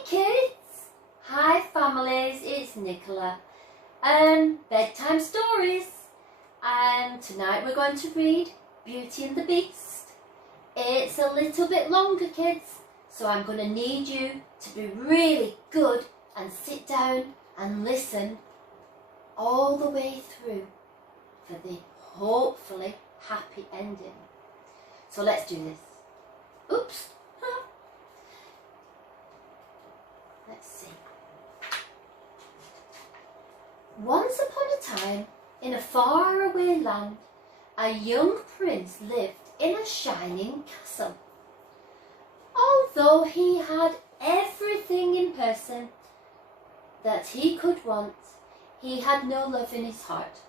Hi kids! Hi families, it's Nicola. Bedtime stories. And tonight we're going to read Beauty and the Beast. It's a little bit longer, kids, so I'm going to need you to be really good and sit down and listen all the way through for the hopefully happy ending. So let's do this. Oops. Let's see. Once upon a time, in a faraway land, a young prince lived in a shining castle. Although he had everything in person that he could want, he had no love in his heart.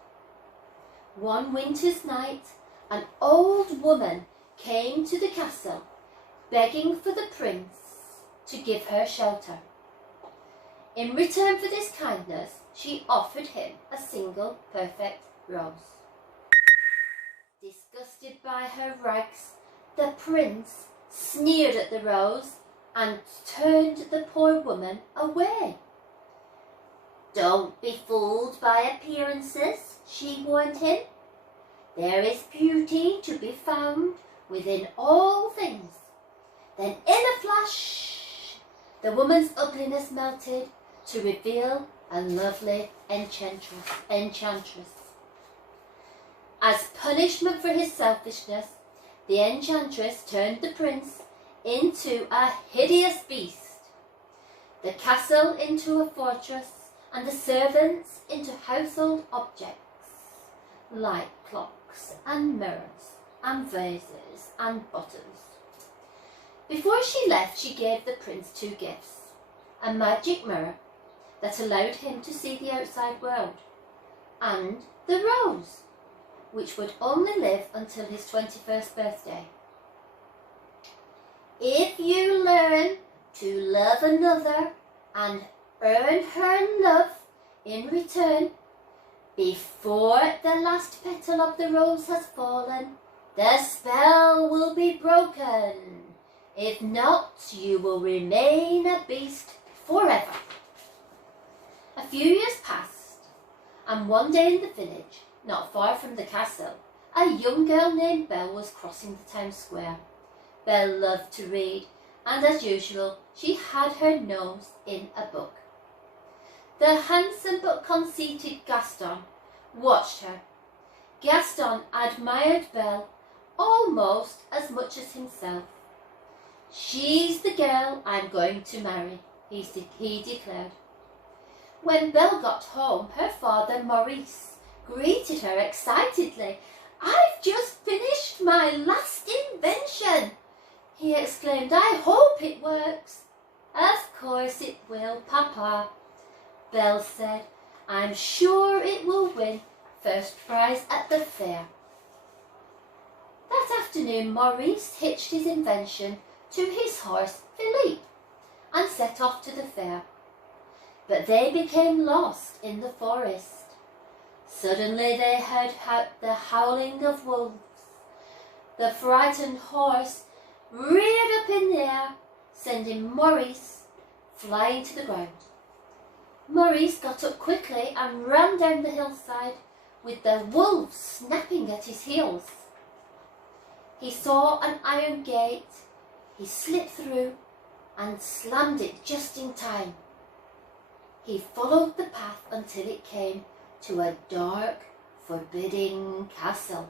One winter's night, an old woman came to the castle, begging for the prince to give her shelter. In return for this kindness, she offered him a single perfect rose. Disgusted by her rags, the prince sneered at the rose and turned the poor woman away. "Don't be fooled by appearances," she warned him. "There is beauty to be found within all things." Then in a flash, the woman's ugliness melted to reveal a lovely enchantress. As punishment for his selfishness, the enchantress turned the prince into a hideous beast, the castle into a fortress, and the servants into household objects like clocks and mirrors and vases and bottles. Before she left, she gave the prince two gifts: a magic mirror that allowed him to see the outside world, and the rose, which would only live until his 21st birthday. If you learn to love another and earn her love in return, before the last petal of the rose has fallen, the spell will be broken. If not, you will remain a beast forever. A few years passed, and one day in the village, not far from the castle, a young girl named Belle was crossing the town square. Belle loved to read, and as usual, she had her nose in a book. The handsome but conceited Gaston watched her. Gaston admired Belle almost as much as himself. "She's the girl I'm going to marry," he declared. When Belle got home, her father, Maurice, greeted her excitedly. "I've just finished my last invention," he exclaimed. "I hope it works." "Of course it will, Papa," Belle said. "I'm sure it will win first prize at the fair." That afternoon, Maurice hitched his invention to his horse, Philippe, and set off to the fair. But they became lost in the forest. Suddenly they heard the howling of wolves. The frightened horse reared up in the air, sending Maurice flying to the ground. Maurice got up quickly and ran down the hillside, with the wolves snapping at his heels. He saw an iron gate. He slipped through and slammed it just in time. He followed the path until it came to a dark, forbidding castle.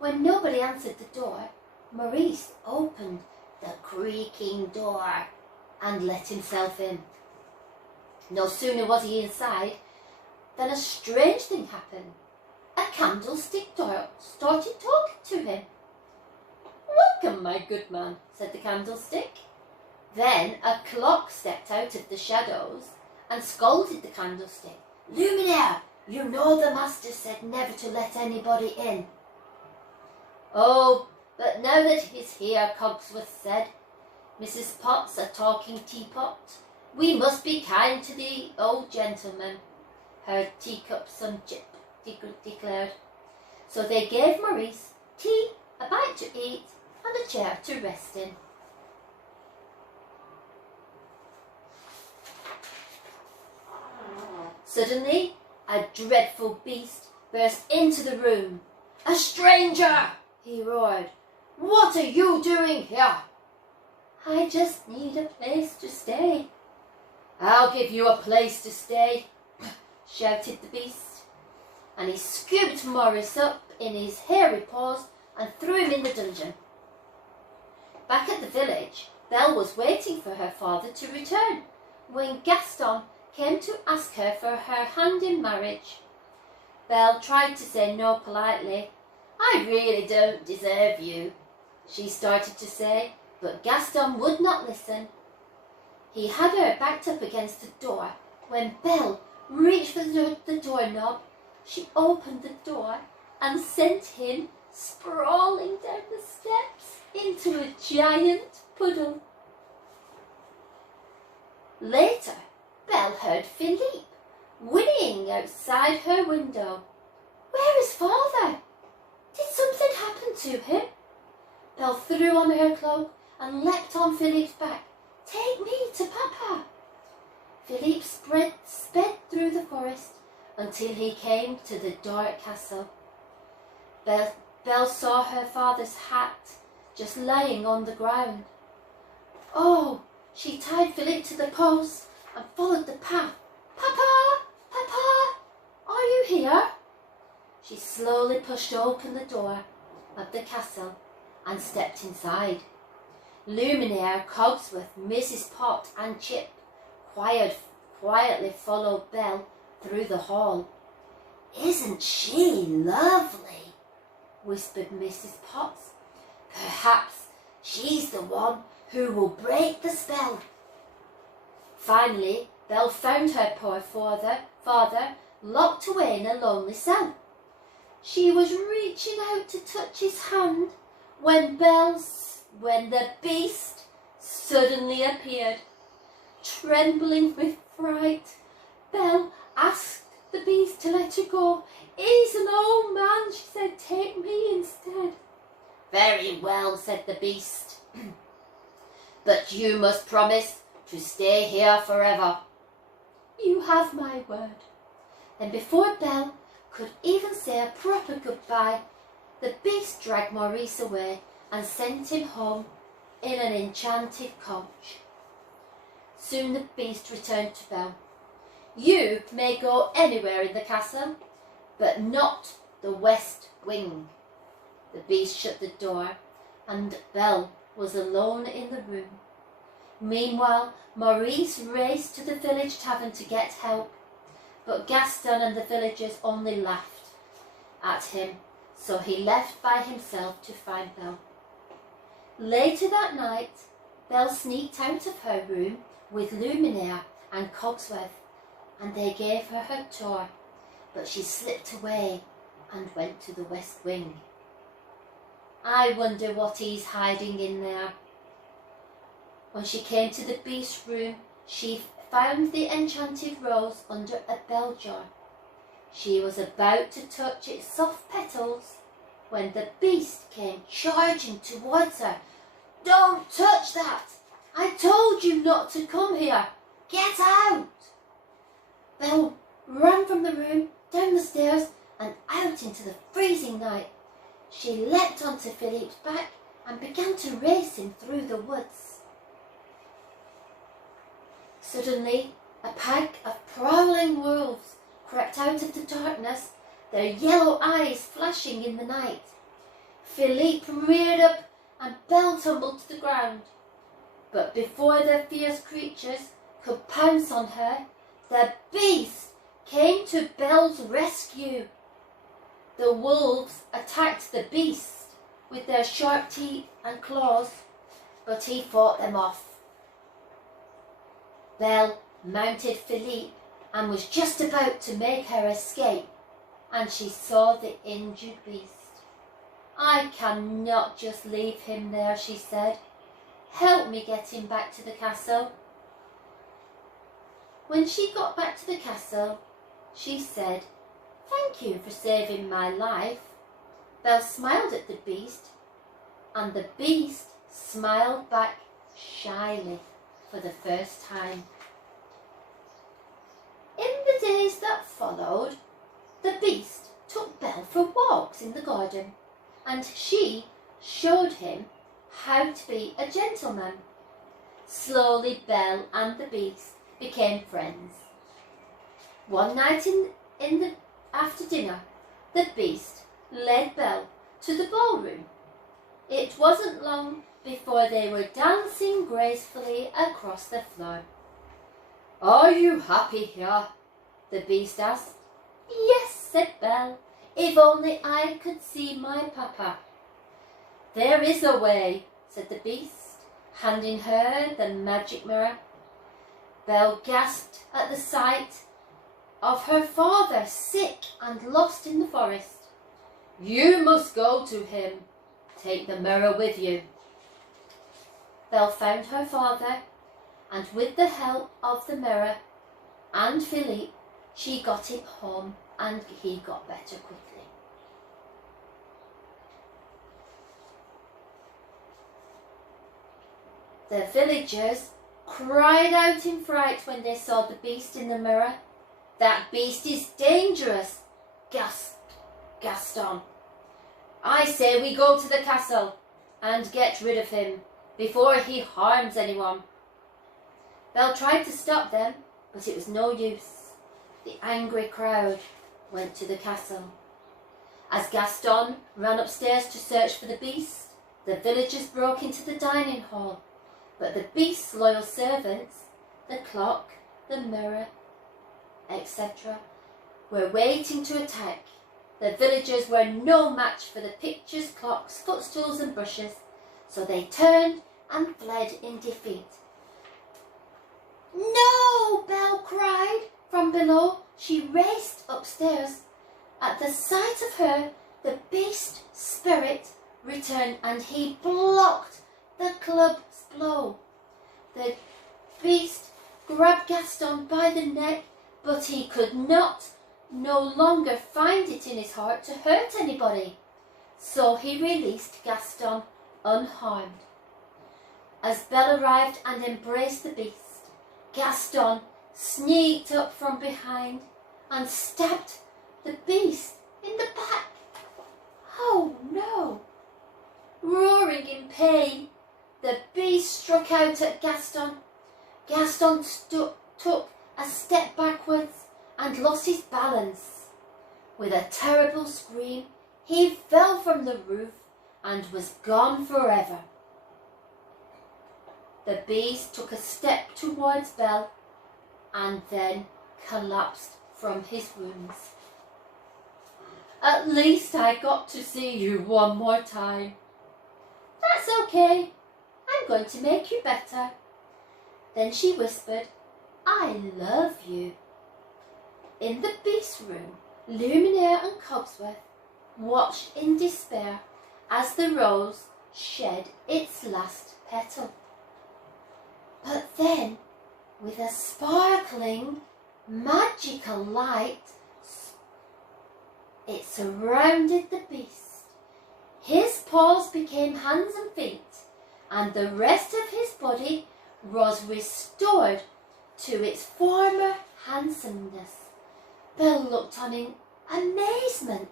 When nobody answered the door, Maurice opened the creaking door and let himself in. No sooner was he inside than a strange thing happened. A candlestick started talking to him. "Welcome, my good man," said the candlestick. Then a clock stepped out of the shadows and scolded the candlestick. "Luminaire, you know the master said never to let anybody in." "Oh, but now that he's here," Cogsworth said, "Mrs. Pot's a talking teapot. We must be kind to the old gentleman," her teacup son Chip declared. So they gave Maurice tea, a bite to eat, and a chair to rest in. Suddenly, a dreadful beast burst into the room. "A stranger!" he roared. "What are you doing here?" "I just need a place to stay." "I'll give you a place to stay," shouted the beast, and he scooped Maurice up in his hairy paws and threw him in the dungeon. Back at the village, Belle was waiting for her father to return when Gaston came to ask her for her hand in marriage. Belle tried to say no politely. "I really don't deserve you," she started to say, but Gaston would not listen. He had her backed up against the door. When Belle reached for the doorknob, she opened the door and sent him sprawling down the steps into a giant puddle. Later, Belle heard Philippe whinnying outside her window. "Where is father? Did something happen to him?" Belle threw on her cloak and leapt on Philippe's back. "Take me to Papa." Philippe sped through the forest until he came to the dark castle. Belle saw her father's hat just lying on the ground. Oh, she tied Philippe to the post and followed the path. "Papa! Papa! Are you here?" She slowly pushed open the door of the castle and stepped inside. Luminaire, Cogsworth, Mrs. Pot and Chip quietly followed Belle through the hall. "Isn't she lovely?" whispered Mrs. Potts. "Perhaps she's the one who will break the spell." Finally, Belle found her poor father locked away in a lonely cell. She was reaching out to touch his hand when the beast suddenly appeared. Trembling with fright, Belle asked the beast to let her go. "He's an old man," she said. "Take me instead." "Very well," said the beast. "But you must promise to stay here forever." "You have my word." Then before Belle could even say a proper goodbye, the beast dragged Maurice away and sent him home in an enchanted coach. Soon the beast returned to Belle. "You may go anywhere in the castle, but not the west wing." The beast shut the door, and Belle was alone in the room. Meanwhile, Maurice raced to the village tavern to get help, but Gaston and the villagers only laughed at him, so he left by himself to find Belle. Later that night, Belle sneaked out of her room with Luminaire and Cogsworth, and they gave her her tour, but she slipped away and went to the west wing. "I wonder what he's hiding in there." When she came to the beast's room, she found the enchanted rose under a bell jar. She was about to touch its soft petals when the beast came charging towards her. "Don't touch that! I told you not to come here! Get out!" Belle ran from the room, down the stairs and out into the freezing night. She leapt onto Philippe's back and began to race him through the woods. Suddenly, a pack of prowling wolves crept out of the darkness, their yellow eyes flashing in the night. Philippe reared up and Belle tumbled to the ground. But before the fierce creatures could pounce on her, the beast came to Belle's rescue. The wolves attacked the beast with their sharp teeth and claws, but he fought them off. Belle mounted Philippe and was just about to make her escape, and she saw the injured beast. "I cannot just leave him there," she said. "Help me get him back to the castle." When she got back to the castle, she said, "Thank you for saving my life." Belle smiled at the beast, and the beast smiled back shyly for the first time. In the days that followed, the Beast took Belle for walks in the garden, and she showed him how to be a gentleman. Slowly Belle and the Beast became friends. One night after dinner, the Beast led Belle to the ballroom. It wasn't long before they were dancing gracefully across the floor. "Are you happy here?" the Beast asked. "Yes," said Belle, "if only I could see my papa." "There is a way," said the Beast, handing her the magic mirror. Belle gasped at the sight of her father, sick and lost in the forest. "You must go to him. Take the mirror with you." Belle found her father, and with the help of the mirror and Philippe, she got him home, and he got better quickly. The villagers cried out in fright when they saw the Beast in the mirror. "That Beast is dangerous," gasped Gaston. "I say we go to the castle and get rid of him before he harms anyone." Belle tried to stop them, but it was no use. The angry crowd went to the castle. As Gaston ran upstairs to search for the Beast, the villagers broke into the dining hall, but the Beast's loyal servants, the clock, the mirror, etc., were waiting to attack. The villagers were no match for the pictures, clocks, footstools and brushes, so they turned and fled in defeat. "No!" Belle cried from below. She raced upstairs. At the sight of her, the Beast spirit returned, and he blocked the club's blow. The Beast grabbed Gaston by the neck, but he could no longer find it in his heart to hurt anybody. So he released Gaston unharmed. As Belle arrived and embraced the Beast, Gaston sneaked up from behind and stabbed the Beast in the back. Oh no! Roaring in pain, the Beast struck out at Gaston. Gaston took a step backwards and lost his balance. With a terrible scream, he fell from the roof and was gone forever. The Beast took a step towards Belle and then collapsed from his wounds. "At least I got to see you one more time." "That's okay. I'm going to make you better." Then she whispered, "I love you." In the Beast's room, Luminaire and Cogsworth watched in despair as the rose shed its last petal. But then, with a sparkling, magical light, it surrounded the Beast. His paws became hands and feet, and the rest of his body was restored to its former handsomeness. Belle looked on in amazement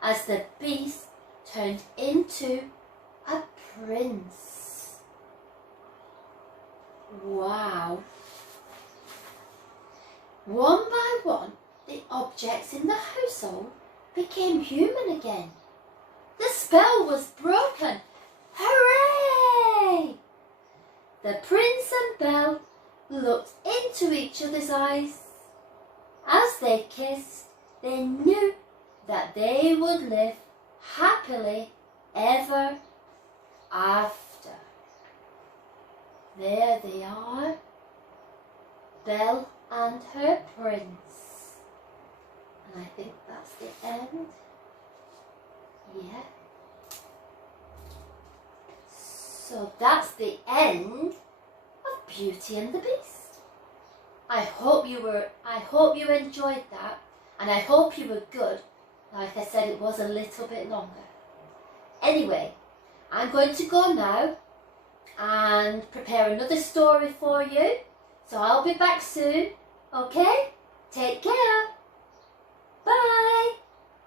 as the Beast turned into a prince. Wow! One by one, the objects in the household became human again. The spell was broken. Hooray! The prince and Belle looked into each other's eyes. As they kissed, they knew that they would live happily ever after. There they are, Belle and her prince. And I think that's the end. Yeah. So that's the end of Beauty and the Beast. I hope you enjoyed that, and I hope you were good. Like I said, it was a little bit longer. Anyway, I'm going to go now and prepare another story for you. So I'll be back soon. Okay? Take care.